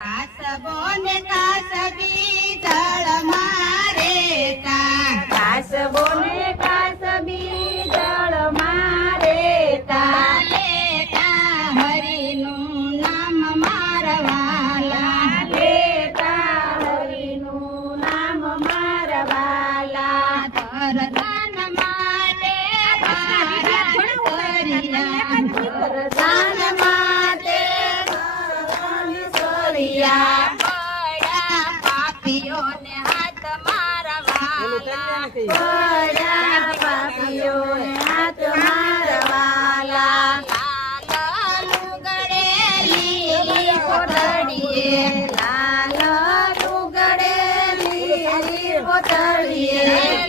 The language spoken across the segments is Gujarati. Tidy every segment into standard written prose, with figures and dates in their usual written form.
કાસબો ને કાસબી જળમાં રહેતા, કાસબો ને કાસબી જળમાં રહેતા, લેતા હરિનું નામ મારા વાલા, લેતા હરિનું નામ મારા વાલા. ધરધાન માટે ભારત કર્યા, વરદાન માટે ધરધાન સોરિયા. પડ્યા પાપીઓને હાથ મારા વાલા, પડ્યા પાપીઓને હાથ મારા વાલા. લાલ લુગડે લીલી કોટડીએ, લાલ લુગડે લીલી કોટડીએ,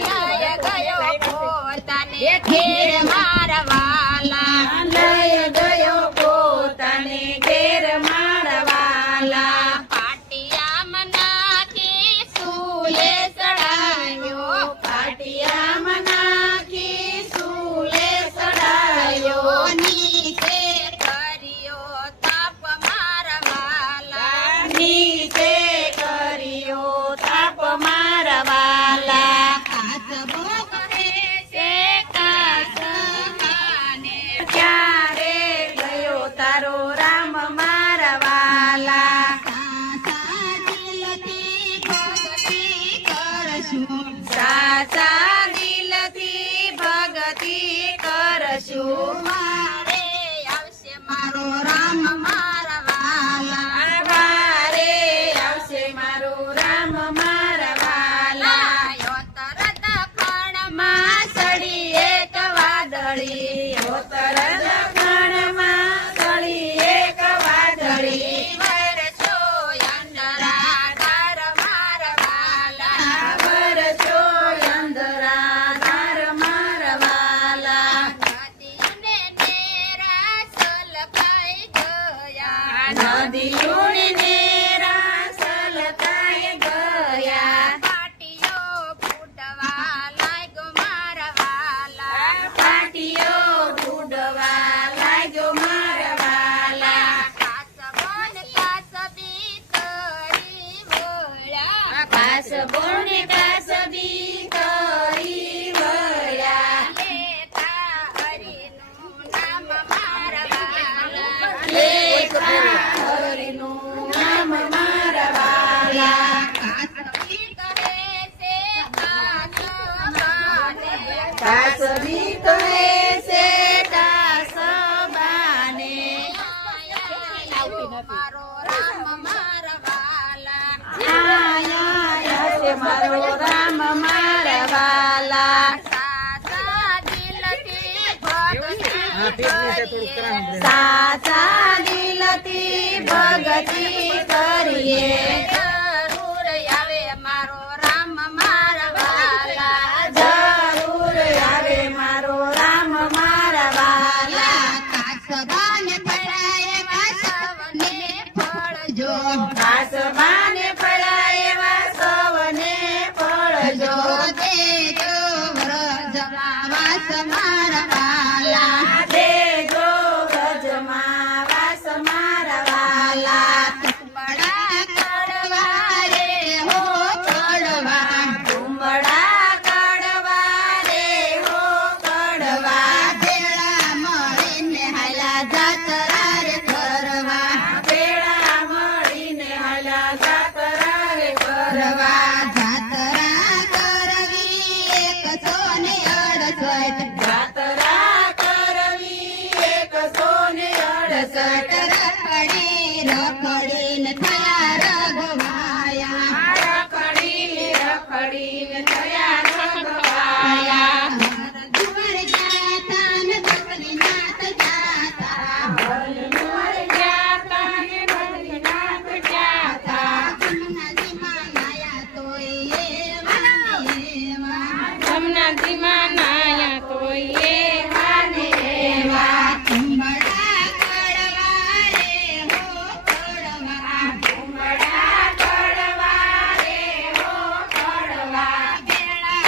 લઈ ગયો પોતાને ઘેર મારા વાલા, લઈ ગયો પોતાને ઘેર મારા વાલા. પાટિયામાં નાખી સૂલે ચડાવ્યો, પાટિયામાં નાખી સૂલે ચડાયો, નીચે કર્યો તાપ મારા વાલા, નીચે કર્યો તાપ મારા વાલા. કાસબો કહે છે કાસબાને, ક્યારે ગયો તારો રામ મારા વાલા. સાચા દિલથી ભક્તિ કરશું, સાચા દિલથી ભક્તિ કરશું. મારે આવશે મારો રામ મારા વાલા, વારે આવશે મારો રામ મારા વાલા. લાયો તરત ખણમાં સડી એક વાદળી, હો તરત ખણમાં સડી એક વાદળી. વરસો અંધારા મારા વાલા, વરસો અંધરાધાર મારા વાલા. નદીઓને નેરા સલકાઈ ગયા, નદીઓને નેરા સલકાઈ ગયા, પાટીઓ ફૂટવા લાગ્યો મારા વાલા, પાટીઓ ઉડવા લાગ્યો મારા વાલા. કાસબો ને કાસબી કરી વળ્યા, કાસબો ને કાસબી કરી વળ્યા, લેતા હરિનું નામ મારા વાલા, લેતા હરિનું નામ મારા વાલા. કાસબી કહે છે કાસબાને, કાસબી કહે છે કાસબાને, મારો રામ મારા વાલા, આયા છે મારો રામ મારા વાલા. સાચા દિલથી ભક્તિ સાચા દિલથી ભક્તિ કરીએ, જરૂર આવે મારો રામ મારા વાલા, જરૂર આવે મારો રામ મારા વાલા. કાસબાને પડાય કાસવને ફળજો, કાસબાને પડાય એવા સૌને ફળજો, દેજો વ્રજમાં વાસ મારા વાલા, દેજો વ્રજમાં વાસ મારા વાલા. બડા કડવા રે હો કડવા, કુંબળા કડવા રે હો કડવા, ભેળા મળીને હાલા જાતરા રે કરવા, ભેળા મળીને હાલ્યા જાતરા રે કરવા. જાતરા કરવી 168, જાતરા કરવી 168, રખડીને થયા રઘવાયા, રખડીને થયા રઘવાયા. હરદુવર જાતા ને બદ્રીનાથ જાતા, હરદુવર જાતા ને બદ્રીનાથ જાતા, જમનાજીમાં નાયા તોય એવા ને એવા, જમનાજીમાં નાયા તોય એવા ને એવા. કુંભળા કડવા રે હો કડવા, કુંબળા કડવા રે હો કડવા, ભેળા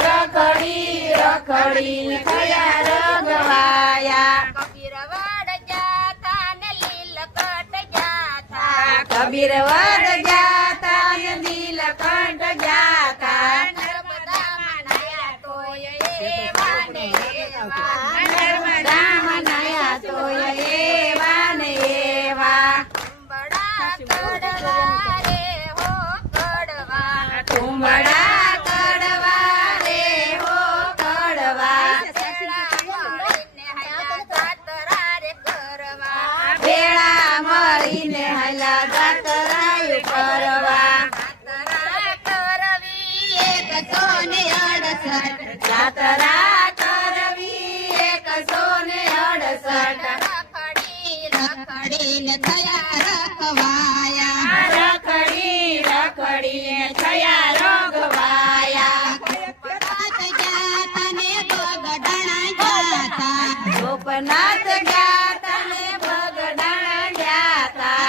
રખડી રખડી થયા રગવાયા કબીર વડ જાતા ને લીલકંઠ જાતા કબીર વડ જાતા ને નીલકંઠ જાતા નર્મદામાં નાયા તોય એવા ને એવા નર્મદામાં નાયા તોય એવા ને એવા બડા કડવા રે હો કડવા તુંબડા કડવા રે હો કડવા ભેળા મળીને હલા જાતરાય કરવા જાતરા કરવી 168 રખડી રખડીને થયા રોગવાયા ગોપનાથ જાતા ને બગડાણા જાતા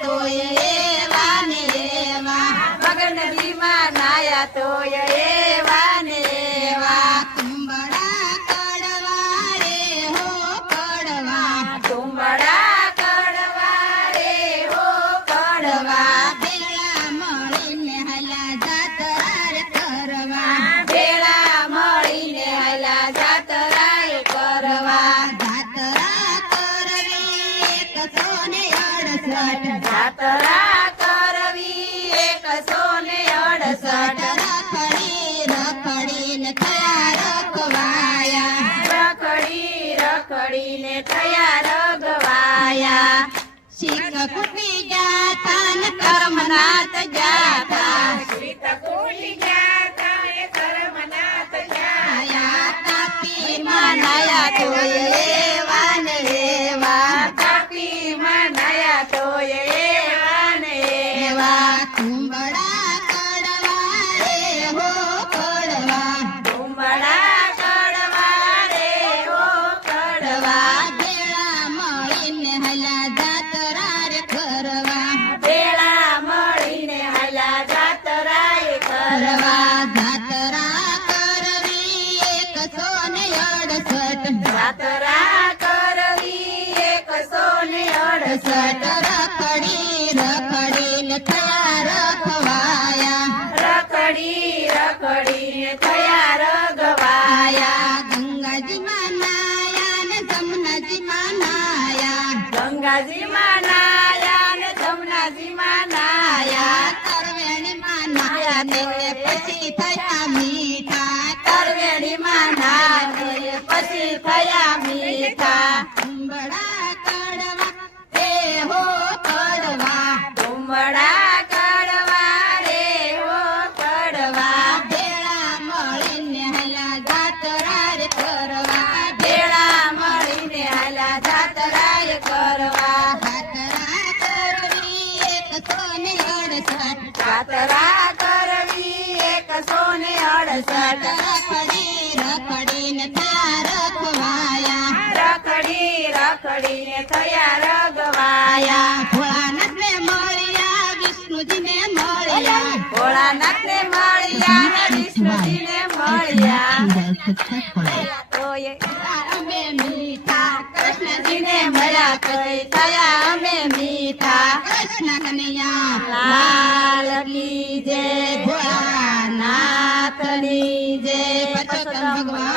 તોય એવા ને એવા મગન નદીમાં નાયા તોય એવા ને એવા કુંબળા કડવા રે હો કડવા તુંબડા કડવા રે હો કડવા ભેળા મળીને હલા જાતરા રે કરવા ભેળા મળીને હલા જાતરાય કરવા જાતરા કરવી 168 જાતરા કરવી 168 રખડી રખડીને થયા રખવાયા રખડી રખડીને થયા રગવાયા શીખ કુટી જાતા ને કર્મનાથ જાતા સીતકુટી જાતા ને કર્મનાથ જાતા આયા તાપીમાં નાયા તોય એવા ને એવા તાપીમાં નાયા તોય એવા ને એવા કુંબળા કડવા રે હો કડવા તુંબડા કડવા રે હો કડવા ભેળા મળીને હલા જાતરા રે કરવા ભેળા મળીને હલા જાતરાય કરવા જાતરા કરવી 168 જાતરા કરવી 168 રખડી રખડીને થયા રખવાયા રખડી રખડીને થયા રગવાયા ગંગાજીમાં નાયા ને જમનાજીમાં નાયા ગંગાજીમાં નાયા ને જમનાજીમાં નાયા તરવેણીમાં નાયા ને પછી થયા મીઠા તરવેણીમાં નાયા પછી થયા મીઠા કુંબળા કડવા રે હો કડવા તુંબડા કડવા રે હો કડવા ભેળા મળીને હલા જાતરા રે કરવા ભેળા મળીને હલા જાતરાય કરવા જાતરા કરવી 168 જાતરા કરવી 168 રખડી રખડીને થયા રખવાયા રખડી રખડીને થયા રગવાયા ભોળાનાથને મળ્યા વિષ્ણુજીને મળ્યા ભોળાનાથને મળ્યા ને વિષ્ણુજીને મળ્યા તોય અમે મીઠા કૃષ્ણજીને મળ્યા તોય થયા અમે મીઠા કૃષ્ણ કનૈયા લાલ કી જય ભોળાનાથની નાથની જય પરસોત્તમ ભગવાન